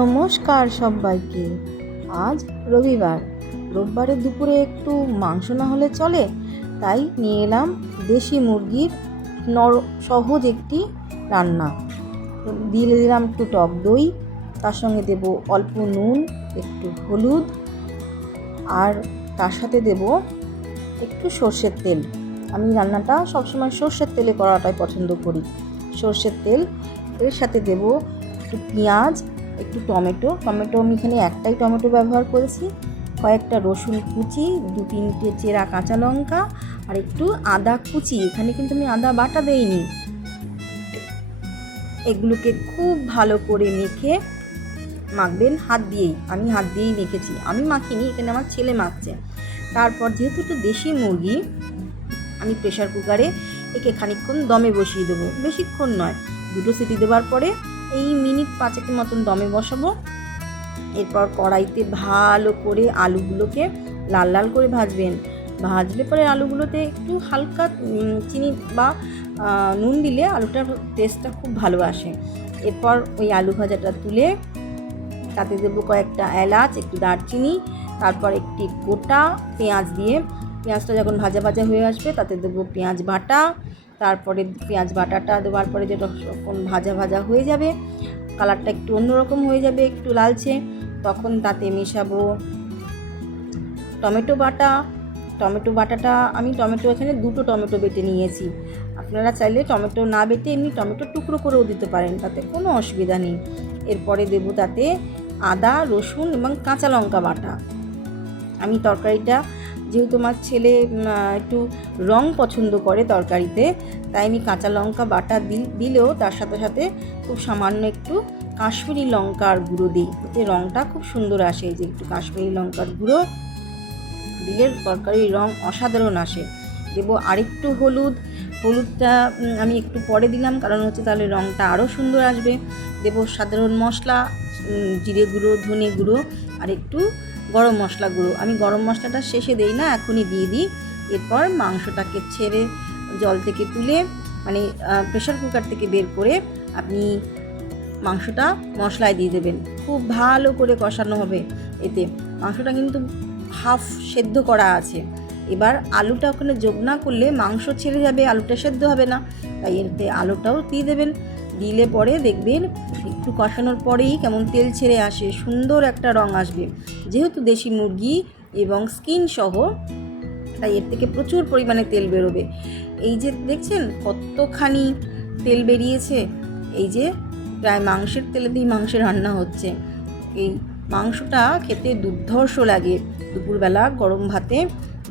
নমস্কার সবাইকে। আজ রোববারের দুপুরে একটু মাংস না হলে চলে, তাই নিয়ে এলাম দেশি মুরগির সহজ একটি রান্না। দিয়ে দিলাম একটু টক দই, তার সঙ্গে দেব অল্প নুন, একটু হলুদ, আর তার সাথে দেব একটু সর্ষের তেল। আমি রান্নাটা সবসময় সর্ষের তেলে করাটাই পছন্দ করি। সর্ষের তেল, এর সাথে দেব একটু পেঁয়াজ, একটু টমেটো আমি এখানে একটাই টমেটো ব্যবহার করেছি, কয়েকটা রসুন কুচি, 2-3টে চেরা কাঁচা লঙ্কা, আর একটু আদা কুচি। এখানে কিন্তু আমি আদা বাটা দেইনি। এগুলোকে খুব ভালো করে মেখে মাখবেন হাত দিয়েই। আমি হাত দিয়েই মেখেছি, আমি মাখিনি, এখানে আমার ছেলে মাখছে। তারপর যেহেতু এটা দেশি মুরগি, আমি প্রেশার কুকারে একে খানিকক্ষণ দমে বসিয়ে দেবো, বেশিক্ষণ নয়। 2টো সিটি দেওয়ার পরে এই মিনিট 5 মতন দমে বসাবো। এরপর কড়াইতে ভালো করে আলুগুলোকে লাল লাল করে ভাজলে পরে আলুগুলোতে একটু হালকা চিনি বা নুন দিলে আলুটার টেস্টটা খুব ভালো আসে। এরপর ওই আলু ভাজাটা তুলে তাতে দেবো কয়েকটা এলাচ, একটু দারচিনি, তারপর একটি গোটা পেঁয়াজ দিয়ে, পেঁয়াজটা যখন ভাজা ভাজা হয়ে আসবে তাতে দেবো পেঁয়াজ বাটা। তারপরে পেঁয়াজ বাটাটা দেওয়ার পরে যখন ভাজা ভাজা হয়ে যাবে, কালারটা একটু অন্যরকম হয়ে যাবে, একটু লালচে, তখন তাতে মেশাবো টমেটো বাটাটা আমি এখানে 2টো টমেটো বেটে নিয়েছি। আপনারা চাইলে টমেটো না বেটে এমনি টমেটো টুকরো করেও দিতে পারেন, তাতে কোনো অসুবিধা নেই। এরপরে দেবো তাতে আদা, রসুন এবং কাঁচা লঙ্কা বাটা। আমি তরকারিটা, যেহেতু আমার ছেলে একটু রং পছন্দ করে তরকারিতে, তাই আমি কাঁচা লঙ্কা বাটা দিলেও তার সাথে সাথে খুব সামান্য একটু কাশ্মীরি লঙ্কার গুঁড়ো দিই, এতে রঙটা খুব সুন্দর আসে। যে একটু কাশ্মীরি লঙ্কার গুঁড়ো দিলে তরকারির রং অসাধারণ আসে। দেবো আরেকটু হলুদটা আমি একটু পরে দিলাম, কারণ হচ্ছে তাহলে রঙটা আরও সুন্দর আসবে। দেবো সাধারণ মশলা, জিরে গুঁড়ো, ধনে গুঁড়ো, আর একটু গরম মশলা গুঁড়ো। আমি গরম মশলাটা শেষে দেই না, এখনই দিয়ে দিই। এরপর মাংসটাকে ছেড়ে জল থেকে তুলে, মানে প্রেশার কুকার থেকে বের করে আপনি মাংসটা মশলায় দিয়ে দেবেন। খুব ভালো করে কষানো হবে। এতে মাংসটা কিন্তু হাফ সেদ্ধ করা আছে। এবার আলুটা ওখানে যোগ না করলে মাংস ছেড়ে যাবে, আলুটা সেদ্ধ হবে না, তাই এতে আলুটাও দিয়ে দেবেন। দিলে পরে দেখবেন একটু কষানোর পরেই কেমন তেল ছেড়ে আসে, সুন্দর একটা রং আসবে। যেহেতু দেশি মুরগি এবং স্কিন সহ, তাই এর থেকে প্রচুর পরিমাণে তেল বেরোবে। এই যে দেখছেন কতখানি তেল বেরিয়েছে, এই যে প্রায় মাংসের তেলে দিয়ে মাংসের রান্না হচ্ছে। এই মাংসটা খেতে দুর্ধর্ষ লাগে। দুপুরবেলা গরম ভাতে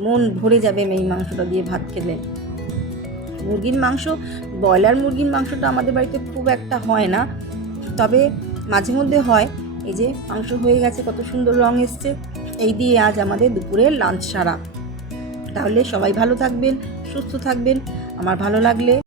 মন ভরে যাবে এই মাংসটা দিয়ে ভাত খেলে। মুরগির মাংস, ব্রয়লার মুরগির মাংসটা আমাদের বাড়িতে খুব একটা হয় না, তবে মাঝে মধ্যে হয়। এই যে মাংস হয়ে গেছে, কত সুন্দর রং এসছে। এই দিয়ে আজ আমাদের দুপুরের লাঞ্চ সারা। তাহলে সবাই ভালো থাকবেন, সুস্থ থাকবেন। আমার ভালো লাগলে